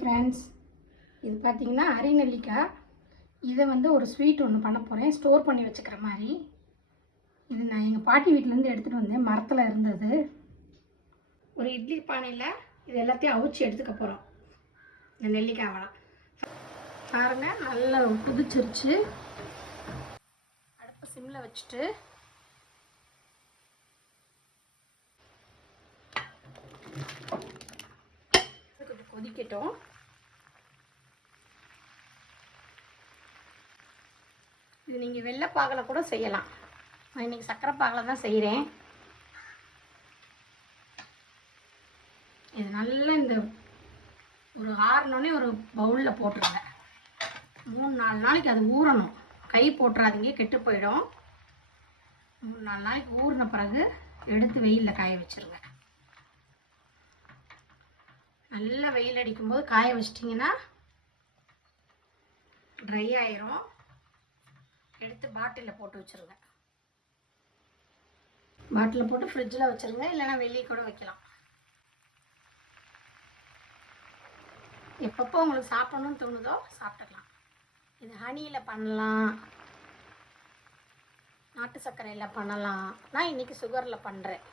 Friends, இது பார்த்தீங்கன்னா அரிநெல்லிக்காய். இதை ஒரு ஸ்வீட் ஒன்று பண்ண போகிறேன், ஸ்டோர் பண்ணி வச்சுக்கிற மாதிரி. இது நான் எங்கள் பாட்டி வீட்டிலேருந்து எடுத்துகிட்டு வந்தேன், மரத்தில் இருந்தது. ஒரு இட்லி பானையில் இது எல்லாத்தையும் அவிச்சு எடுத்துக்க போகிறோம். இந்த நெல்லிக்காவெல்லாம் பாருங்கள், நல்லா குதிச்சிருச்சு. அடுப்பு சிம்மில் வச்சுட்டு கொதிக்கட்டும். இது நீங்கள் வெள்ளைப்பாகில் கூட செய்யலாம். நான் இன்றைக்கி சர்க்கரை பாகில் தான் செய்கிறேன். இது நல்லா இந்த ஒரு ஆறுனோடனே ஒரு பவுலில் போட்டுருங்க. 3-4 நாளைக்கு அது ஊறணும். கை போட்டுறாதீங்க, கெட்டு போயிடும். 3-4 நாளைக்கு ஊறின பிறகு எடுத்து வெயிலில் காய வச்சுருங்க. நல்லா வெயில் அடிக்கும்போது காய வச்சிட்டிங்கன்னா ட்ரை ஆயிரும். எடுத்து பாட்டிலில் போட்டு வச்சுருங்க. பாட்டிலில் போட்டு ஃப்ரிட்ஜில் வச்சுருங்க, இல்லைன்னா வெளியே கூட வைக்கலாம். எப்பப்போ உங்களுக்கு சாப்பிடணும்னு தோணுதோ சாப்பிட்டுக்கலாம். இது ஹனியில் பண்ணலாம், நாட்டு சர்க்கரையில் பண்ணலாம். நான் இன்றைக்கி சுகரில் பண்ணுறேன்.